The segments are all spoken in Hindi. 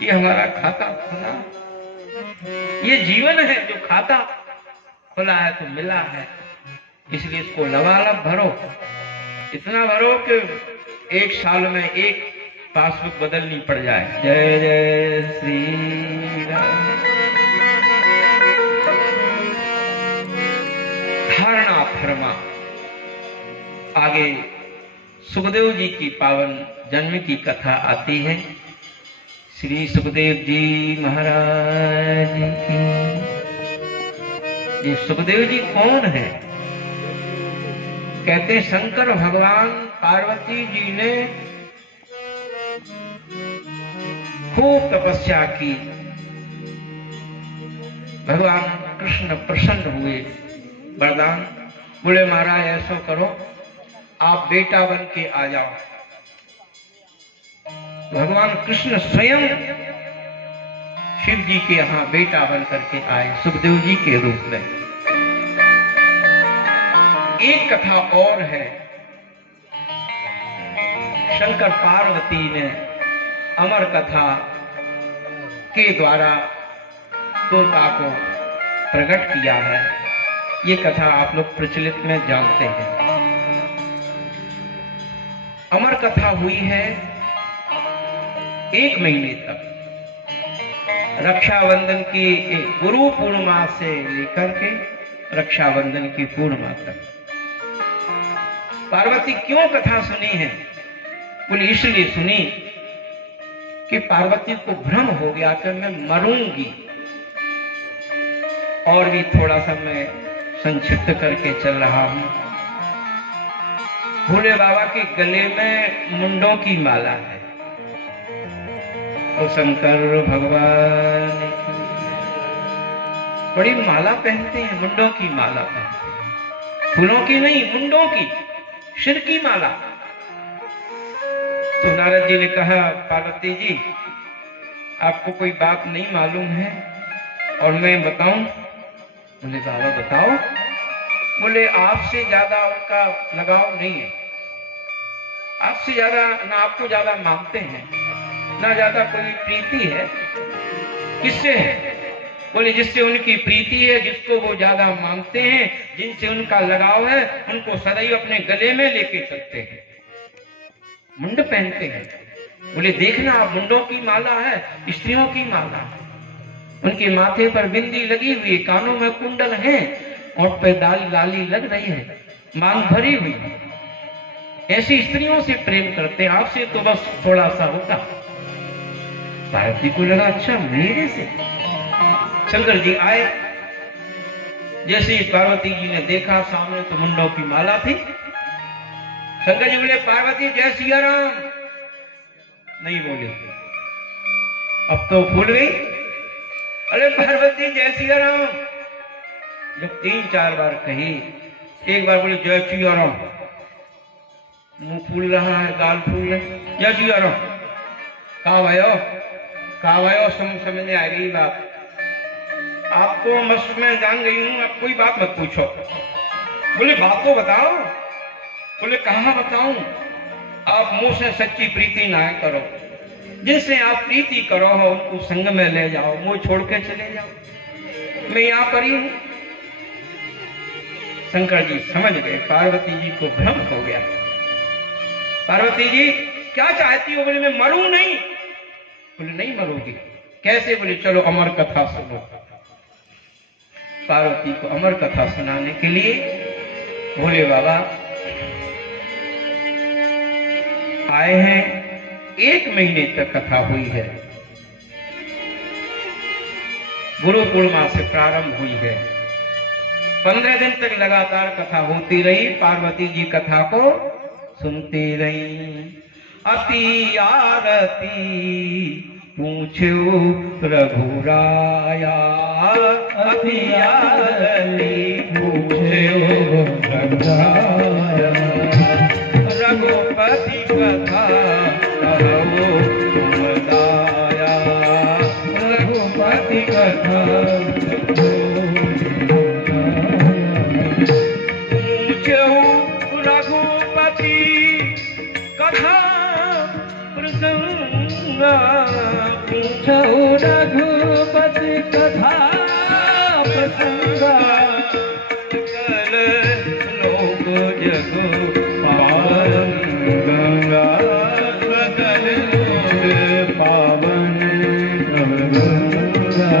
ये हमारा खाता खुला, ये जीवन है जो खाता खुला है तो मिला है, इसलिए इसको लबालब भरो, इतना भरो कि एक साल में एक पासबुक बदलनी पड़ जाए। जय जय श्री राम। धारणा फरमा। आगे सुखदेव जी की पावन जन्म की कथा आती है। श्री सुखदेव जी महाराज की। ये सुखदेव जी कौन है? कहते हैं शंकर भगवान पार्वती जी ने खूब तपस्या की, भगवान कृष्ण प्रसन्न हुए, वरदान बोले महाराज ऐसा करो आप बेटा बन के आ जाओ। भगवान कृष्ण स्वयं शिव जी के यहाँ बेटा बन करके आए सुखदेव जी के रूप में। एक कथा और है, शंकर पार्वती ने अमर कथा के द्वारा तोता को प्रकट किया है। ये कथा आप लोग प्रचलित में जानते हैं। अमर कथा हुई है 1 महीने तक, रक्षाबंधन की गुरु पूर्णिमा से लेकर के रक्षाबंधन की पूर्णिमा तक। पार्वती क्यों कथा सुनी है? बोले इसलिए सुनी कि पार्वती को भ्रम हो गया कि मैं मरूंगी। और भी थोड़ा सा मैं संक्षिप्त करके चल रहा हूं। भोले बाबा के गले में मुंडों की माला है, तो शंकर भगवान की बड़ी माला पहनते हैं, मुंडों की माला पहनते हैं, फूलों की नहीं, मुंडों की, सिर की माला। तो नारद जी ने कहा पार्वती जी आपको कोई बात नहीं मालूम है और मैं बताऊं? बोले बाबा बताओ। बोले आपसे ज्यादा उनका लगाव नहीं है, आपसे ज्यादा ना आपको ज्यादा मानते हैं, ना ज्यादा कोई प्रीति है। किससे है? बोले जिससे उनकी प्रीति है, जिसको वो ज्यादा मानते हैं, जिनसे उनका लगाव है, उनको सदैव अपने गले में लेके चलते हैं, मुंड पहनते हैं। बोले देखना आप मुंडों की माला है, स्त्रियों की माला है, उनके माथे पर बिंदी लगी हुई, कानों में कुंडल है, ओठ पे लाली लग रही है, मांग भरी हुई है। ऐसी स्त्रियों से प्रेम करते हैं, आपसे तो बस थोड़ा सा होता। पार्वती को लगा अच्छा मेरे से। शंकर जी आए, जैसे ही पार्वती जी ने देखा सामने तो मुंडों की माला थी। शंकर जी बोले पार्वती जय सिया राम। नहीं बोले, अब तो भूल गई। अरे पार्वती जय सिया राम जब 3-4 बार कही, एक बार बोले जय सिया राम, मुंह फूल रहा है, गाल फूल रहे, जय सिया राम। कहा भयो समझ में आ गई बात, आपको मस्त में जान गई हूं, अब कोई बात मत पूछो। बोले बात तो बताओ। बोले कहां बताऊं? आप मुंह से सच्ची प्रीति ना करो, जिनसे आप प्रीति करो हो उनको संग में ले जाओ, मुंह छोड़ के चले जाओ, मैं यहां पर ही हूं। शंकर जी समझ गए पार्वती जी को भ्रम हो गया। पार्वती जी क्या चाहती हो? बोले मैं मरूं नहीं। बोले नहीं मरोगी। कैसे? बोले चलो अमर कथा सुनो। पार्वती को अमर कथा सुनाने के लिए भोले बाबा आए हैं। 1 महीने तक कथा हुई है, गुरु पूर्णिमा से प्रारंभ हुई है। 15 दिन तक लगातार कथा होती रही, पार्वती जी कथा को सुनती रही। अति आरती पूछो रघुराया, अति आरती पूछो रघुराया, रघुपति कथा कहो तुम दाया, रघुपति कथा पूछो रघुपति कथा प्रसंग, पूछऊ रघुपति कथा प्रसंगा कल लोक जग पावन गंगा सकल लोक पावन गंगा।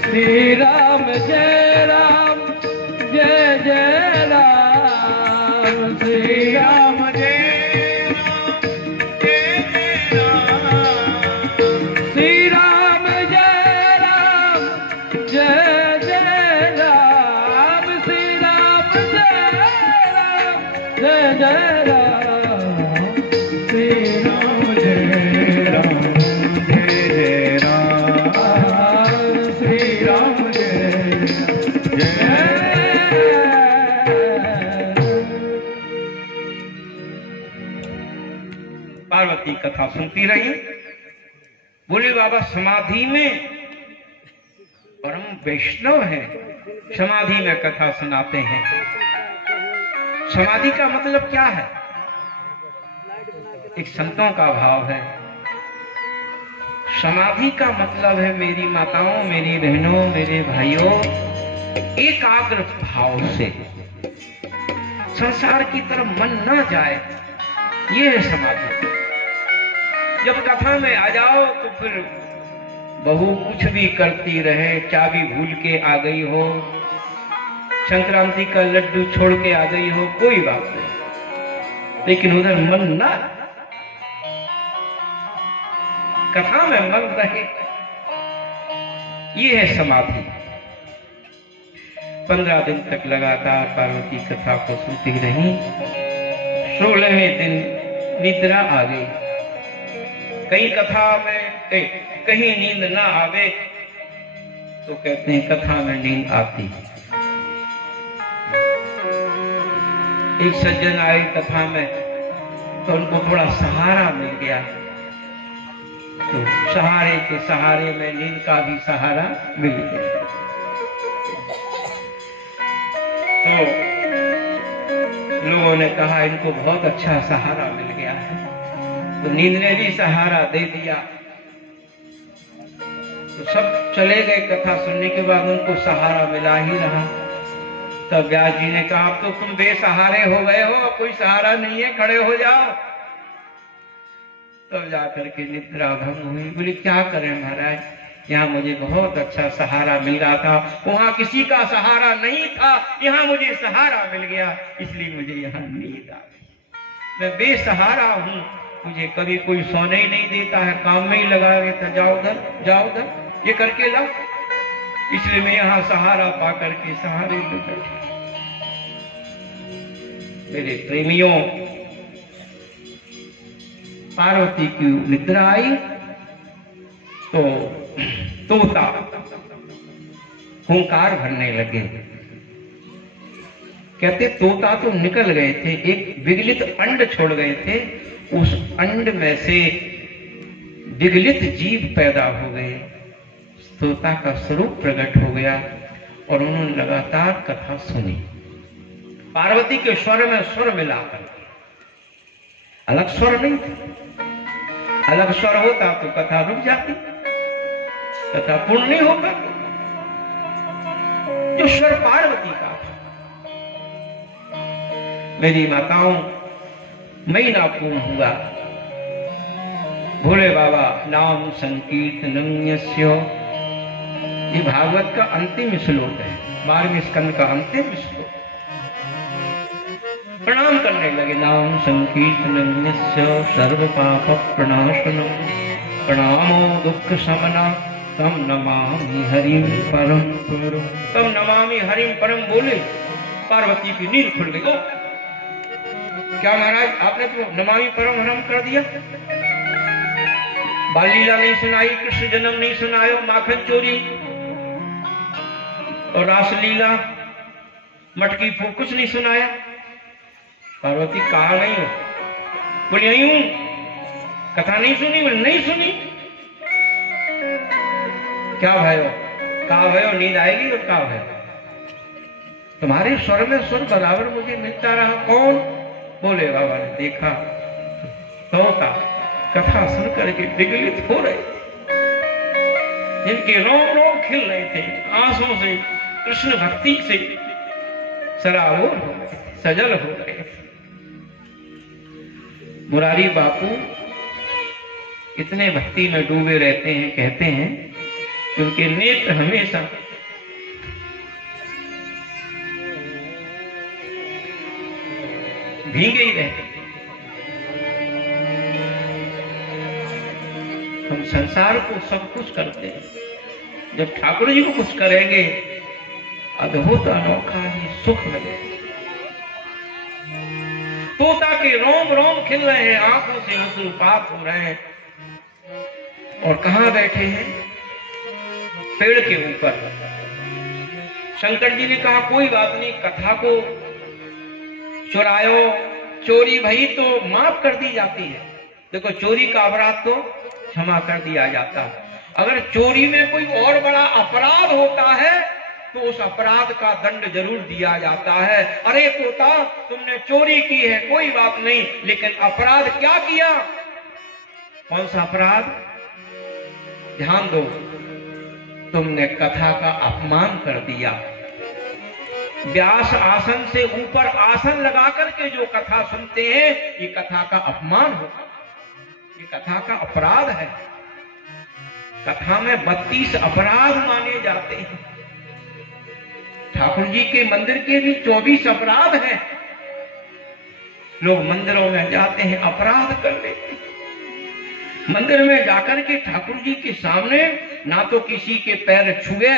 श्री राम जय राम जय जय राम श्री राम जय श्री राम जय राम जय जय राम श्री राम जय राम जय जय राम श्री राम जय राम जय जय राम श्री राम जय जय। पार्वती कथा सुनती रही। बोले बाबा समाधि में परम वैष्णव है, समाधि में कथा सुनाते हैं। समाधि का मतलब क्या है? एक संतों का भाव है। समाधि का मतलब है मेरी माताओं, मेरी बहनों, मेरे भाइयों, एकाग्र भाव से संसार की तरफ मन न जाए, ये है समाधि। जब कथा में आ जाओ तो फिर बहू कुछ भी करती रहे, चाबी भूल के आ गई हो, संक्रांति का लड्डू छोड़ के आ गई हो, कोई बात नहीं, लेकिन उधर मन ना, कथा में मन रहे, ये है समाधि। 15 दिन तक लगातार पार्वती कथा को सुनती रही। 16वें दिन निद्रा आ गई। कहीं कथा में कहीं नींद ना आवे तो कहते हैं कथा में नींद आती। एक सज्जन आए कथा में तो उनको थोड़ा सहारा मिल गया, तो सहारे के सहारे में नींद का भी सहारा मिल गया। तो लोगों ने कहा इनको बहुत अच्छा सहारा मिल गया है, तो नींद ने भी सहारा दे दिया। तो सब चले गए, कथा सुनने के बाद उनको सहारा मिला ही रहा। तब व्यास जी ने कहा अब तो तुम बेसहारे हो गए हो, अब कोई सहारा नहीं है, खड़े हो जाओ। तब जाकर के निद्रा भंग हुई। बोली क्या करें महाराज, यहाँ मुझे बहुत अच्छा सहारा मिल रहा था, वहां किसी का सहारा नहीं था, यहाँ मुझे सहारा मिल गया, इसलिए मुझे यहाँ नींद आ गई। मैं बेसहारा हूँ, मुझे कभी कोई सोने ही नहीं देता है, काम में ही लगा देता, जाओ उधर ये करके लाओ, इसलिए मैं यहाँ सहारा पा करके सहारे में बैठी। मेरे प्रेमियों, पार्वती की निद्रा आई तो तोता हुंकार भरने लगे। कहते तोता तो निकल गए थे, एक विगलित अंड छोड़ गए थे, उस अंड में से विगलित जीव पैदा हो गए, तोता का स्वरूप प्रकट हो गया और उन्होंने लगातार कथा सुनी। पार्वती के स्वर में स्वर मिलाकर, अलग स्वर नहीं था, अलग स्वर होता तो कथा रुक जाती, कथा पूर्ण नहीं हो पाती। जो स्वर पार्वती का था, मेरी माताओं, महीना पूर्ण हुआ। भोले बाबा नाम संकीर्तनम यस्य, ये भागवत का अंतिम श्लोक है, 12वें स्कंद का अंतिम श्लोक। प्रणाम करने लगे। नाम संकीर्तनम यस्य सर्व पाप प्रणाशनम, प्रणामो दुख शमना, तम नमामि हरिम परम परम। तम नमामि हरिम परम बोले, पार्वती की नींद खुल गई। क्या महाराज आपने तो नमामि परम हरम कर दिया, बाल लीला नहीं सुनाई, कृष्ण जन्म नहीं सुनायो, माखन चोरी और रासलीला, मटकी फूक कुछ नहीं सुनाया। पार्वती कहा नहीं हो, बोली नहीं हूं, कथा नहीं सुनी, बोली नहीं सुनी। क्या भयो, कहा भयो, नींद आएगी और कहा भयो, तुम्हारे स्वर में स्वर बराबर मुझे मिलता रहा। कौन? बोले बाबा ने देखा तोता कथा सुन करके विगलित हो रहे, जिनके रोम रोम खिल रहे थे, आंसुओं से, कृष्ण भक्ति से सराबोर हो गए, सजल हो गए। मुरारी बापू इतने भक्ति में डूबे रहते हैं, कहते हैं कि उनके नेत्र हमेशा भीगे ही रहते। हम संसार को सब कुछ करते हैं, जब ठाकुर जी को कुछ करेंगे अद्भुत अनोखा ही सुख मिलेगा। तोता के रोम रोम खिल रहे हैं, आंखों से अश्रुपात हो रहे हैं, और कहां बैठे हैं? पेड़ के ऊपर। शंकर जी ने कहा कोई बात नहीं, कथा को चुरायो, चोरी भई तो माफ कर दी जाती है। देखो चोरी का अपराध तो क्षमा कर दिया जाता है, अगर चोरी में कोई और बड़ा अपराध होता है तो उस अपराध का दंड जरूर दिया जाता है। अरे तोता तुमने चोरी की है कोई बात नहीं, लेकिन अपराध क्या किया? कौन सा अपराध? ध्यान दो, तुमने कथा का अपमान कर दिया। व्यास आसन से ऊपर आसन लगा करके जो कथा सुनते हैं, ये कथा का अपमान होता, ये कथा का अपराध है। कथा में 32 अपराध माने जाते हैं। ठाकुर जी के मंदिर के भी 24 अपराध हैं। लोग मंदिरों में जाते हैं, अपराध कर लेते हैं। मंदिर में जाकर के ठाकुर जी के सामने ना तो किसी के पैर छुए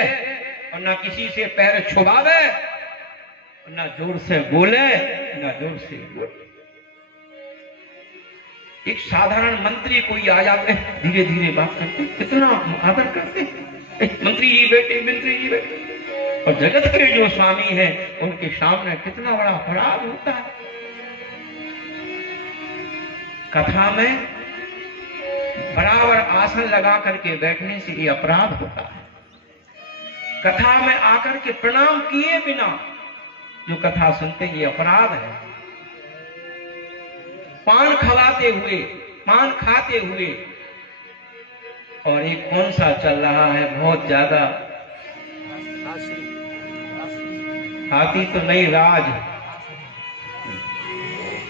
और ना किसी से पैर छुबावे, ना जोर से बोले ना जोर से बोले। एक साधारण मंत्री कोई आ जाते हैं, धीरे धीरे बात करते, कितना आदर करते, मंत्री जी बैठे, मंत्री जी बैठे, और जगत के जो स्वामी हैं उनके सामने कितना बड़ा अपराध होता है। कथा में बराबर आसन लगा करके बैठने से ये अपराध होता है। कथा में आकर के प्रणाम किए बिना जो कथा सुनते हैं, ये अपराध है। पान खवाते हुए, पान खाते हुए, और एक कौन सा चल रहा है बहुत ज्यादा, हाथी तो नहीं, राज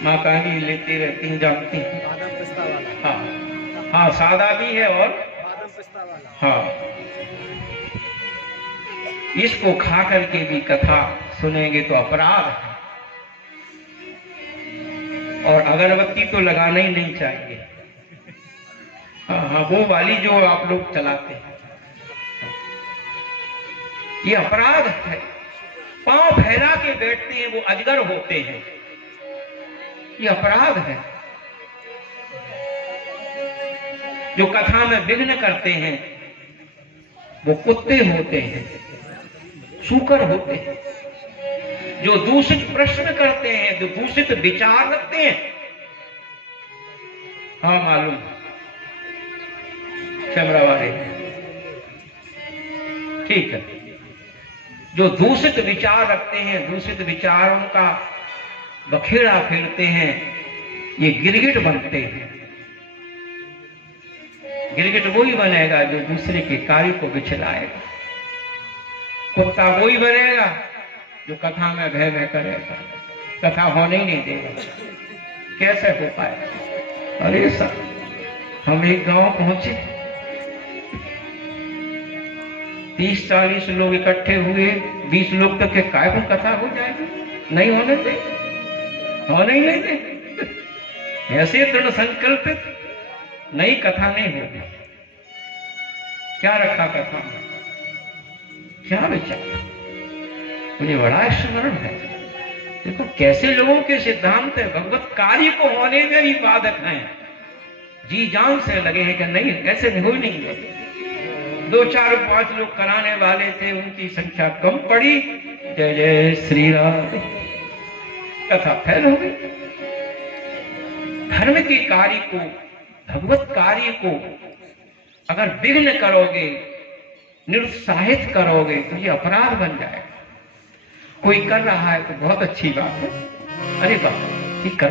माँ कहानी लेती रहती हैं, जानती हैं। हाँ हाँ, सादा भी है और हाँ, इसको खा करके भी कथा सुनेंगे तो अपराध है। और अगरबत्ती तो लगाना ही नहीं चाहिए। हाँ हाँ, वो वाली जो आप लोग चलाते हैं, ये अपराध है। पांव फैला के बैठते हैं, वो अजगर होते हैं, ये अपराध है। जो कथा में विघ्न करते हैं वो कुत्ते होते हैं, सूकर होते हैं। जो दूषित प्रश्न करते हैं, जो दूषित विचार रखते हैं, हाँ मालूम, कैमरा वाले, ठीक है, जो दूषित विचार रखते हैं, दूषित विचारों का बखेड़ा फेरते हैं, ये गिरगिट बनते हैं। गिरगिट वही बनेगा जो दूसरे के कार्य को बिछलाएगा। कुत्ता वही बनेगा जो कथा में भय भय करेगा, कथा होने ही नहीं देगा। कैसे हो पाए? अरे सर, हम एक गांव पहुंचे, 30-40 लोग इकट्ठे हुए, 20 लोग तक के काय को कथा हो जाएगी, नहीं होने दे, होने ही नहीं दे। ऐसे दृढ़ संकल्पित, नई कथा नहीं होगी। क्या रखा कथा में, क्या विचार, मुझे बड़ा स्मरण है। देखो कैसे लोगों के सिद्धांत है, भगवत कार्य को होने में ही बाधक हैं, जी जान से लगे हैं कि नहीं, ऐसे हो ही नहीं है। 2, 4, 5 लोग कराने वाले थे, उनकी संख्या कम पड़ी, जय जय श्री राम, कथा फैल हो गई। धर्म के कार्य को, भगवत कार्य को अगर विघ्न करोगे, निरुत्साहित करोगे, तो ये अपराध बन जाएगा। कोई कर रहा है तो बहुत अच्छी बात है, अरे बाप ठीक कर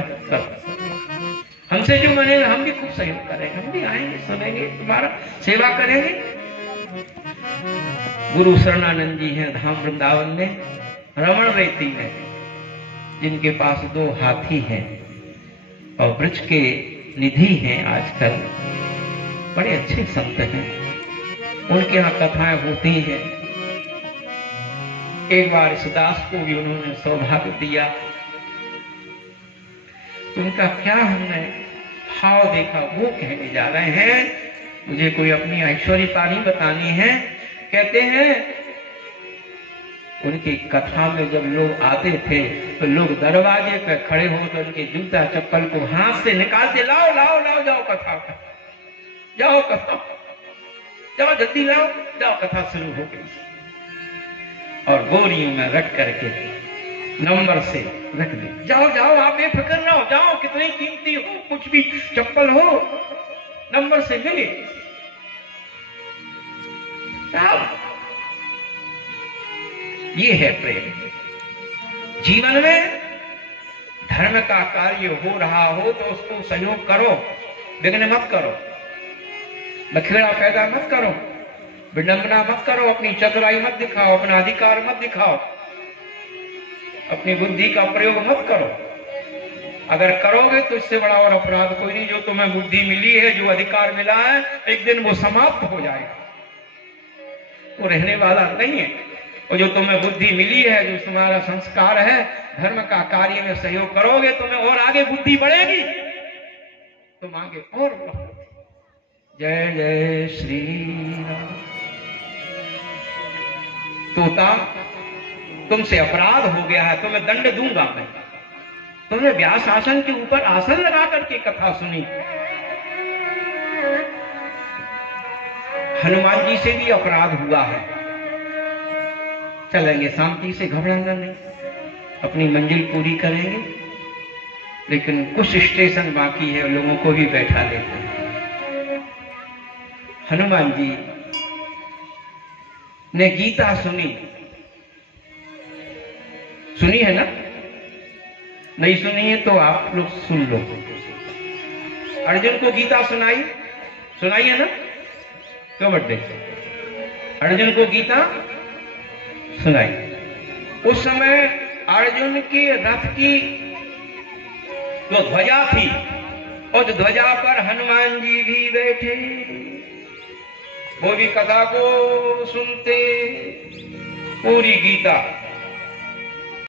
हमसे जो बनेगा हम भी खूब सहयोग करेंगे, हम भी आएंगे, सुनेंगे, तुम्हारा सेवा करेंगे। गुरु शरणानंद जी हैं धाम वृंदावन में, रमण रेती में, जिनके पास 2 हाथी हैं और ब्रज के निधि हैं आजकल, बड़े अच्छे संत हैं, उनके यहाँ कथाएं होती हैं। एक बार इस दास को भी उन्होंने सौभाग्य दिया, उनका क्या हमने भाव देखा, वो कहने जा रहे हैं। मुझे कोई अपनी ऐश्वर्यता नहीं बतानी है। कहते हैं उनकी कथा में जब लोग आते थे तो लोग दरवाजे पर खड़े हो तो उनके जूता चप्पल को हाथ से निकालते, लाओ लाओ लाओ, जाओ कथा, जाओ कथा, जाओ जल्दी लाओ, जाओ कथा शुरू हो गई। और बोरियों में रख करके नंबर से रख दे, जाओ जाओ, आप बेफिक्र रहो, जाओ, कितनी कीमती हो, कुछ भी चप्पल हो, नंबर से मिले। ये है प्रेम। जीवन में धर्म का कार्य हो रहा हो तो उसको सहयोग करो, विघ्न मत करो, बखेड़ा पैदा मत करो, विडंबना मत करो, अपनी चतुराई मत दिखाओ, अपना अधिकार मत दिखाओ, अपनी बुद्धि का प्रयोग मत करो। अगर करोगे तो इससे बड़ा और अपराध कोई नहीं। जो तुम्हें बुद्धि मिली है, जो अधिकार मिला है, एक दिन वो समाप्त हो जाएगा, वो रहने वाला नहीं है। और जो तुम्हें बुद्धि मिली है, जो तुम्हारा संस्कार है, धर्म का कार्य में सहयोग करोगे, तुम्हें और आगे बुद्धि बढ़ेगी, तुम आगे और बढ़ोगे। जय जय श्री राम। तोता, तुमसे अपराध हो गया है, तुम्हें दंड दूंगा मैं। तुमने व्यास आसन के ऊपर आसन लगा करके कथा सुनी। हनुमान जी से भी अपराध हुआ है, चलेंगे शांति से, घबराना नहीं, अपनी मंजिल पूरी करेंगे। लेकिन कुछ स्टेशन बाकी है, लोगों को भी बैठा लेते हैं। हनुमान जी ने गीता सुनी है ना? नहीं सुनी है तो आप लोग सुन लो। अर्जुन को गीता सुनाई है ना? क्यों बड्डे? अर्जुन को गीता सुनाई। उस समय अर्जुन के रथ की जो ध्वजा थी, उस ध्वजा पर हनुमान जी भी बैठे, वो भी कथा को सुनते। पूरी गीता